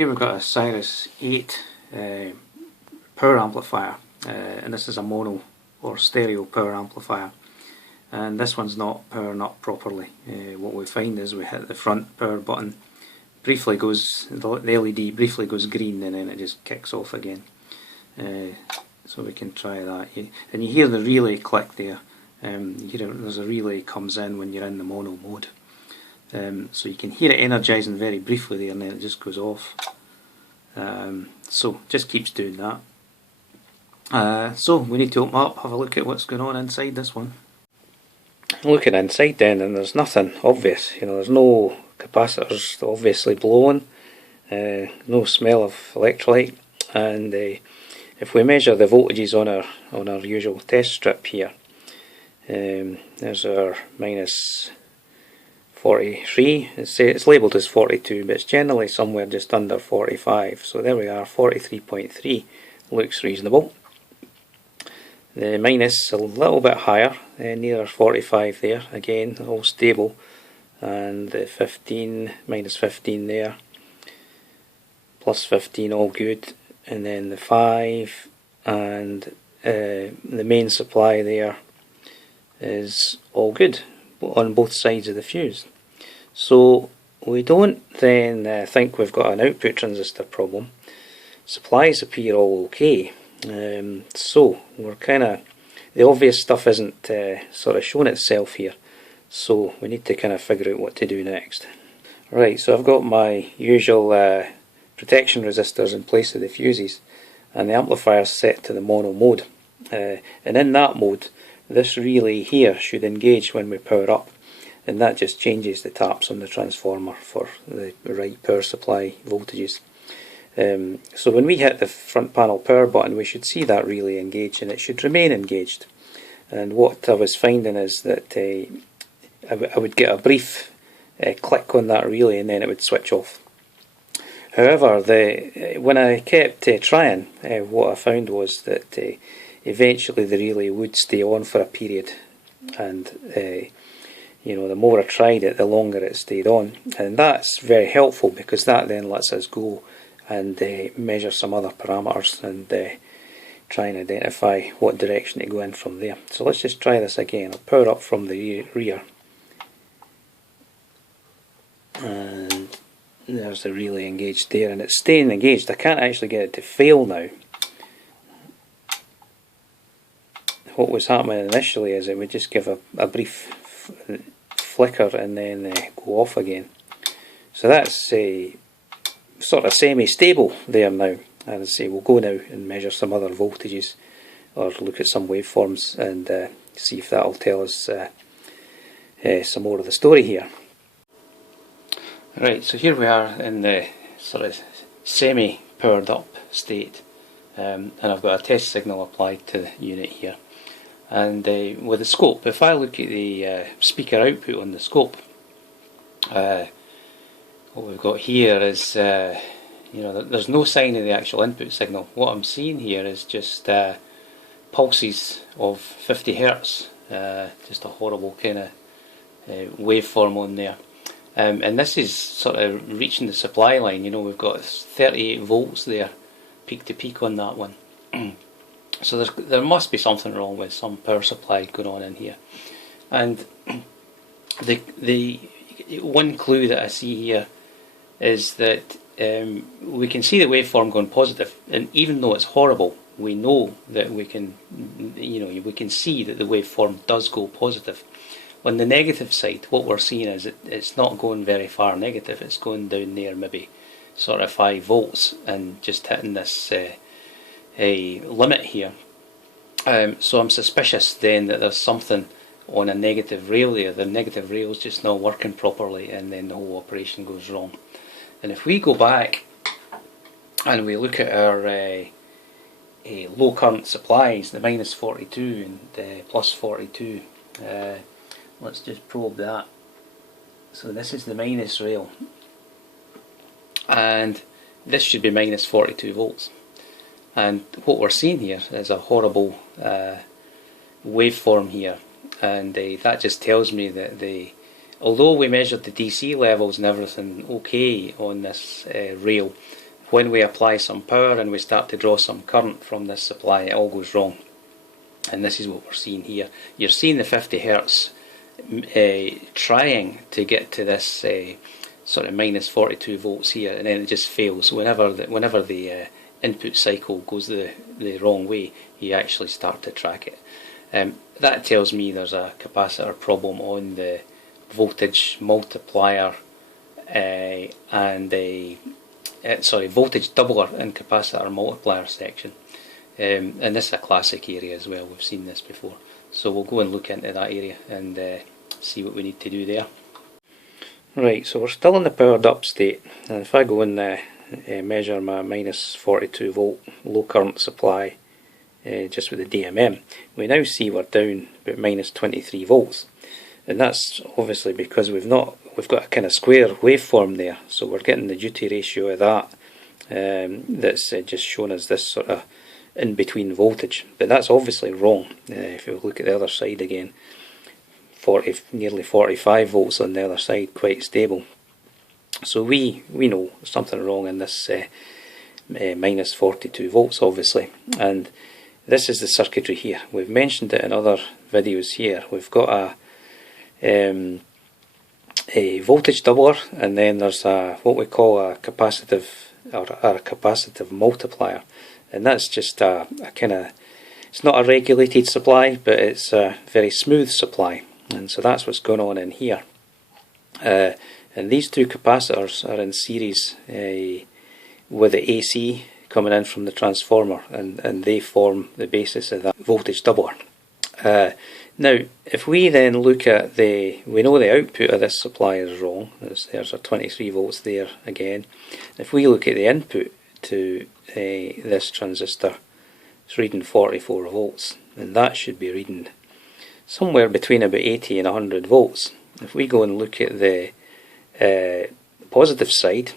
Here we've got a Cyrus 8 power amplifier, and this is a mono or stereo power amplifier, and this one's not powering up properly. What we find is we hit the front power button, briefly goes, the LED briefly goes green, and then it just kicks off again. So we can try that, and you hear the relay click there. You hear there's a relay comes in when you're in the mono mode. So you can hear it energizing very briefly there, and then it just goes off. So just keeps doing that. So we need to open up, have a look at what's going on inside this one. Looking inside then, and there's nothing obvious. There's no capacitors obviously blowing, no smell of electrolyte, and if we measure the voltages on our usual test strip here, there's our minus 43. It's labelled as 42, but it's generally somewhere just under 45. So there we are, 43.3 looks reasonable. The minus a little bit higher, nearer 45 there, again all stable, and the 15, minus 15 there, plus 15 all good, and then the 5 and the main supply there is all good on both sides of the fuse. So we don't then think we've got an output transistor problem. Supplies appear all okay. So we're the obvious stuff isn't sort of shown itself here, so we need to kind of figure out what to do next. Right, so I've got my usual protection resistors in place of the fuses, and the amplifier is set to the mono mode, and in that mode this relay here should engage when we power up, and that just changes the taps on the transformer for the right power supply voltages. So when we hit the front panel power button, we should see that relay engage, and it should remain engaged. And what I was finding is that I would get a brief click on that relay, and then it would switch off. However, when I kept trying, what I found was that eventually the relay would stay on for a period, and the more I tried it, the longer it stayed on, and that's very helpful because that then lets us go and measure some other parameters and try and identify what direction to go in from there. So let's just try this again. I'll power up from the rear, and there's the relay engaged there, and it's staying engaged. I can't actually get it to fail now. What was happening initially is it would just give a brief flicker and then go off again. So that's sort of semi-stable there now, and we'll go now and measure some other voltages or look at some waveforms and see if that'll tell us some more of the story here. Right, so here we are in the sort of semi-powered up state, and I've got a test signal applied to the unit here, and with the scope, if I look at the speaker output on the scope, what we've got here is, there's no sign of the actual input signal. What I'm seeing here is just pulses of 50 Hz, just a horrible kind of waveform on there. And this is sort of reaching the supply line. We've got 38 volts there, peak to peak on that one. So there must be something wrong with some power supply going on in here. And the one clue that I see here is that we can see the waveform going positive, and even though it's horrible, we know that we can see that the waveform does go positive. On the negative side, what we're seeing is it's not going very far negative. It's going down there maybe sort of 5 volts and just hitting this limit here. So I'm suspicious then that there's something on a negative rail there. The negative rail's just not working properly, and then the whole operation goes wrong. And if we go back and we look at our low current supplies, the minus 42 and the plus 42, let's just probe that. So this is the minus rail, and this should be minus 42 volts. And what we're seeing here is a horrible waveform here, and that just tells me that although we measured the DC levels and everything okay on this rail, when we apply some power and we start to draw some current from this supply, it all goes wrong. And this is what we're seeing here. You're seeing the 50 Hertz trying to get to this sort of minus 42 volts here, and then it just fails. Whenever the input cycle goes the wrong way, you actually start to track it. That tells me there's a capacitor problem on the voltage multiplier and voltage doubler and capacitor multiplier section. And this is a classic area as well, we've seen this before. So we'll go and look into that area and see what we need to do there. Right, so we're still in the powered up state, and if I go and measure my minus 42 volt low current supply just with the DMM, we now see we're down about minus 23 volts. And that's obviously because we've got a kind of square waveform there, so we're getting the duty ratio of that that's just shown as this sort of in between voltage, but that's obviously wrong. If you look at the other side again, nearly 45 volts on the other side, quite stable. So we know there's something wrong in this minus 42 volts obviously, and this is the circuitry here. We've mentioned it in other videos here. We've got a voltage doubler, and then there's what we call a capacitive or a capacitive multiplier. And that's just a kind of, it's not a regulated supply, but it's a very smooth supply. And so that's what's going on in here. And these two capacitors are in series with the AC coming in from the transformer, and they form the basis of that voltage doubler. Now, if we then look at we know the output of this supply is wrong. There's a 23 volts there again. If we look at the input to this transistor, it's reading 44 volts, and that should be reading somewhere between about 80 and 100 volts. If we go and look at the positive side,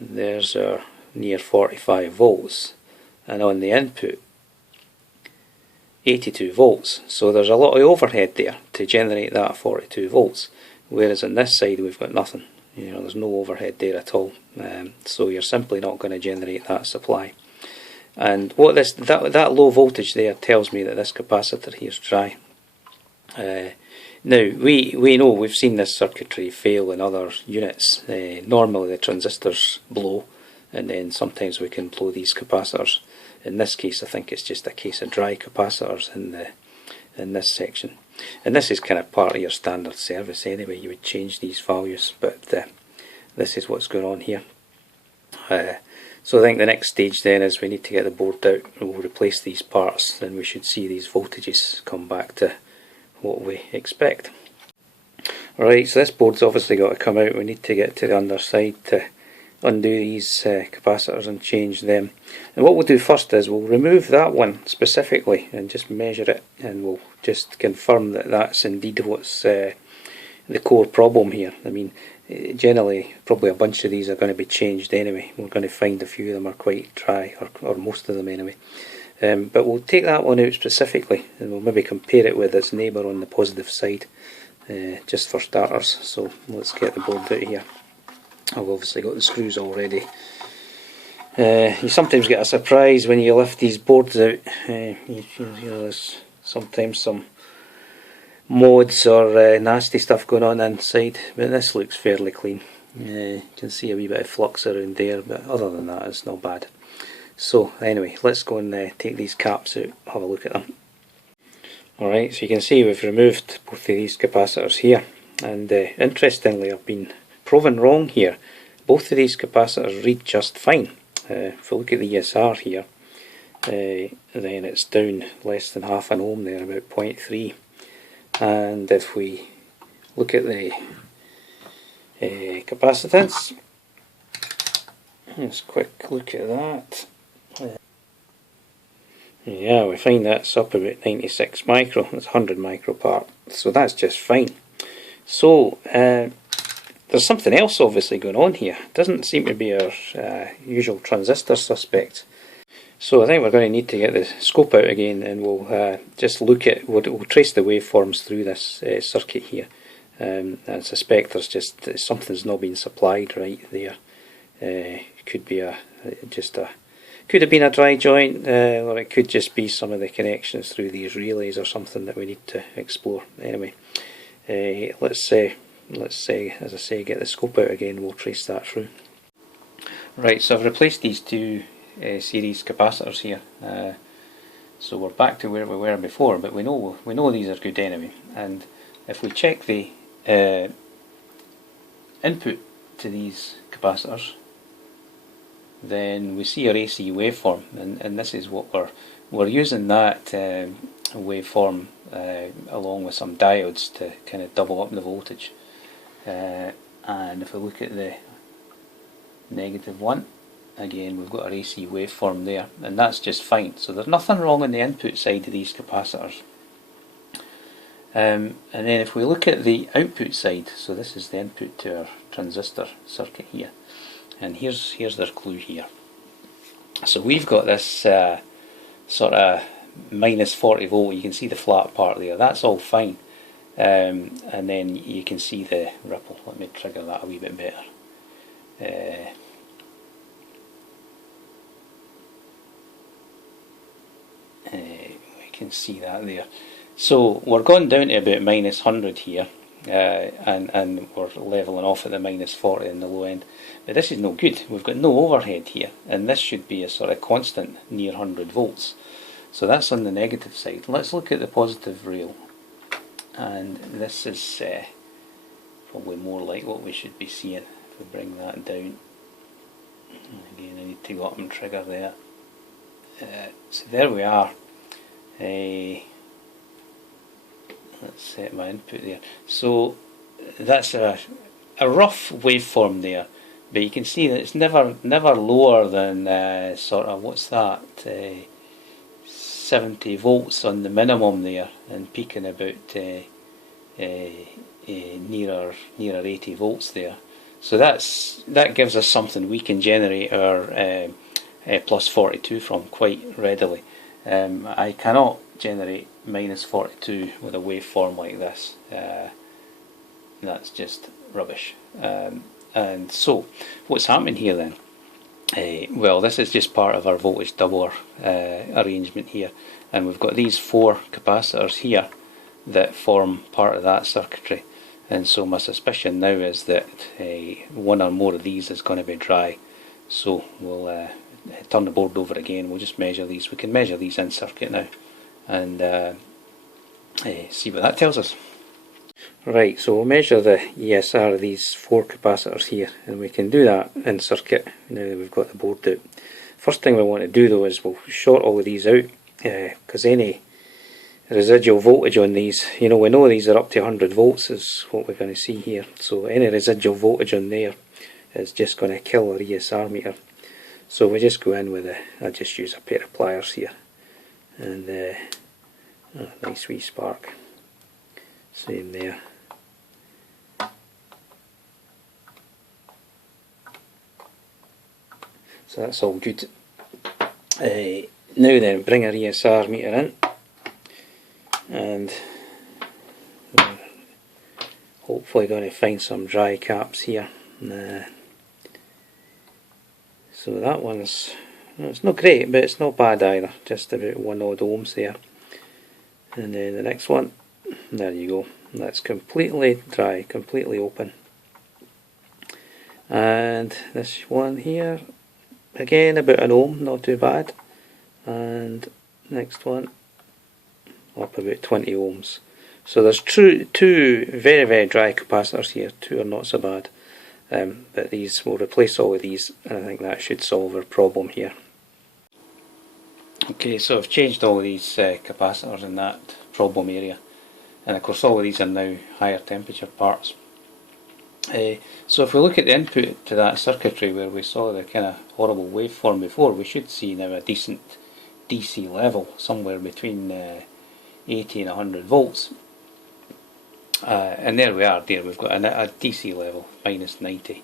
there's our near 45 volts, and on the input 82 volts. So there's a lot of overhead there to generate that 42 volts, whereas on this side we've got nothing. You know, there's no overhead there at all, so you're simply not going to generate that supply. And what that low voltage there tells me that this capacitor here is dry. Now we know, we've seen this circuitry fail in other units. Normally the transistors blow, and then sometimes we can blow these capacitors. In this case, I think it's just a case of dry capacitors in this section. And this is kind of part of your standard service anyway. You would change these values, but this is what's going on here. So I think the next stage then is we need to get the board out, and we'll replace these parts, and we should see these voltages come back to what we expect. Alright, so this board's obviously got to come out. We need to get to the underside to undo these capacitors and change them. And what we'll do first is we'll remove that one specifically and just measure it, and we'll just confirm that that's indeed what's the core problem here. I mean, generally probably a bunch of these are going to be changed anyway. We're going to find a few of them are quite dry, or most of them anyway. But we'll take that one out specifically, and we'll maybe compare it with its neighbour on the positive side, just for starters. So let's get the board out here. I've obviously got the screws already. You sometimes get a surprise when you lift these boards out. You know, there's sometimes some mods or nasty stuff going on inside, but this looks fairly clean. You can see a wee bit of flux around there, but other than that it's not bad. So anyway, let's go and take these caps out, have a look at them. Alright, so you can see we've removed both of these capacitors here, and interestingly I've been proven wrong here. Both of these capacitors read just fine. If we look at the ESR here, then it's down less than half an ohm there, about 0.3. And if we look at the capacitance, let's quick look at that. Yeah, we find that's up about 96 micro, that's 100 micropart, so that's just fine. So there's something else obviously going on here. It doesn't seem to be our usual transistor suspect. So I think we're going to need to get the scope out again, and we'll just look at, we'll trace the waveforms through this circuit here. I suspect there's just something's not been supplied right there. Could be could have been a dry joint, or it could just be some of the connections through these relays or something that we need to explore. Anyway, let's say, as I say, get the scope out again. We'll trace that through. Right, so I've replaced these two series capacitors here. So we're back to where we were before, but we know these are good anyway. And if we check the input to these capacitors, then we see our AC waveform, and this is what we're using that waveform along with some diodes to kind of double up the voltage. And if we look at the -1, again we've got our AC waveform there, and that's just fine. So there's nothing wrong on the input side of these capacitors. And then if we look at the output side, so this is the input to our transistor circuit here, and here's their clue here. So we've got this sort of -40 volt. You can see the flat part there. That's all fine, and then you can see the ripple. Let me trigger that a wee bit better. We can see that there. So we're going down to about -100 here, and we're levelling off at the -40 in the low end. But this is no good. We've got no overhead here, and this should be a sort of constant near 100 volts. So that's on the negative side. Let's look at the positive rail, and this is probably more like what we should be seeing. If we bring that down, again I need to go up and trigger there. So there we are. Let's set my input there. So that's a rough waveform there, but you can see that it's never lower than sort of, what's that, 70 volts on the minimum there, and peaking about nearer 80 volts there. So that gives us something we can generate our plus 42 from quite readily. I cannot generate -42 with a waveform like this. That's just rubbish. And so what's happening here then? Well, this is just part of our voltage doubler arrangement here, and we've got these 4 capacitors here that form part of that circuitry. And so my suspicion now is that one or more of these is going to be dry. So we'll turn the board over again. We'll just measure these. We can measure these in circuit now, and see what that tells us. Right, so we'll measure the ESR of these 4 capacitors here, and we can do that in circuit now that we've got the board out. First thing we want to do though is we'll short all of these out, because any residual voltage on these, we know these are up to 100 volts is what we're going to see here, so any residual voltage on there is just going to kill our ESR meter. So we just go in with I just use a pair of pliers here, and a nice wee spark, same there. So that's all good. Now then, bring our ESR meter in, and we're hopefully going to find some dry caps here. So that one's, it's not great, but it's not bad either, just about 1 odd ohms there. And then the next one, there you go, that's completely dry, completely open. And this one here, again about 1 ohm, not too bad. And next one, up about 20 ohms. So there's two very, very dry capacitors here, 2 are not so bad. But these, will replace all of these, and I think that should solve our problem here. Okay, so I've changed all of these capacitors in that problem area, and of course all of these are now higher temperature parts. So if we look at the input to that circuitry where we saw the kind of horrible waveform before, we should see now a decent DC level, somewhere between 80 and 100 volts. And there we are, we've got a DC level, -90,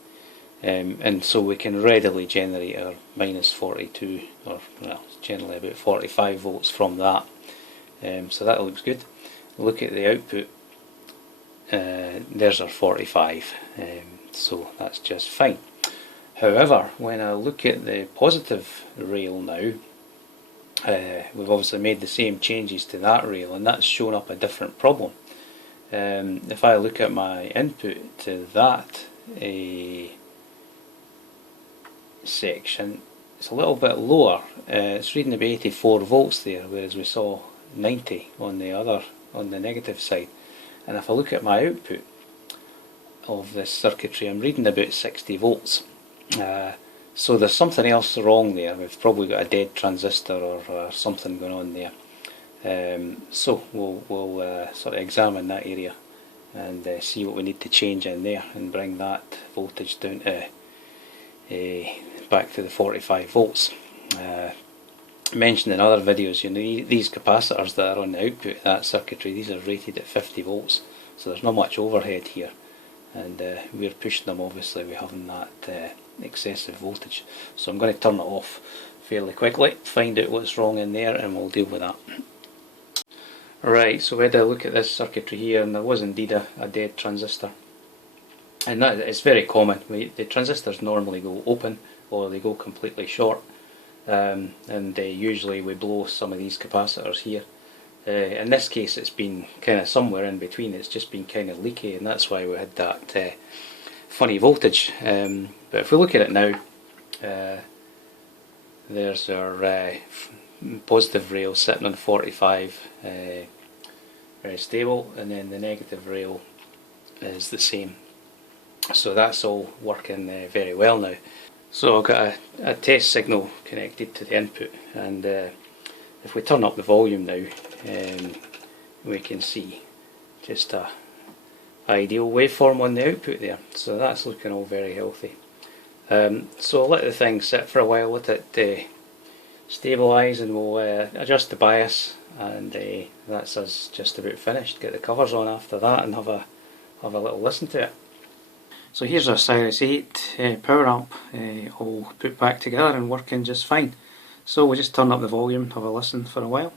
and so we can readily generate our -42, or well, generally about 45 volts from that. So that looks good. Look at the output, there's our 45, so that's just fine. However, when I look at the positive rail now, we've obviously made the same changes to that rail, and that's shown up a different problem. If I look at my input to that section, it's a little bit lower. It's reading about 84 volts there, whereas we saw 90 on the negative side. And if I look at my output of this circuitry, I'm reading about 60 volts. So there's something else wrong there. We've probably got a dead transistor or something going on there. So we'll sort of examine that area and see what we need to change in there and bring that voltage down to back to the 45 volts. Mentioned in other videos, you know, these capacitors that are on the output of that circuitry, these are rated at 50 volts, so there's not much overhead here, and we're pushing them, obviously we're having that excessive voltage. So I'm going to turn it off fairly quickly, find out what's wrong in there, and we'll deal with that. Right, so we had a look at this circuitry here, and there was indeed a dead transistor. And that is very common. The transistors normally go open or they go completely short, and usually we blow some of these capacitors here. In this case it's been kind of somewhere in between, it's just been kind of leaky, and that's why we had that funny voltage. But if we look at it now, there's our positive rail sitting on 45, very stable, and then the negative rail is the same. So that's all working very well now. So I've got a test signal connected to the input, and if we turn up the volume now, we can see just a ideal waveform on the output there. So that's looking all very healthy. So I'll let the thing sit for a while, let it stabilise, and we'll adjust the bias, and that's us just about finished. Get the covers on after that and have a little listen to it. So here's our Cyrus 8 power amp, all put back together and working just fine. So we'll just turn up the volume, have a listen for a while.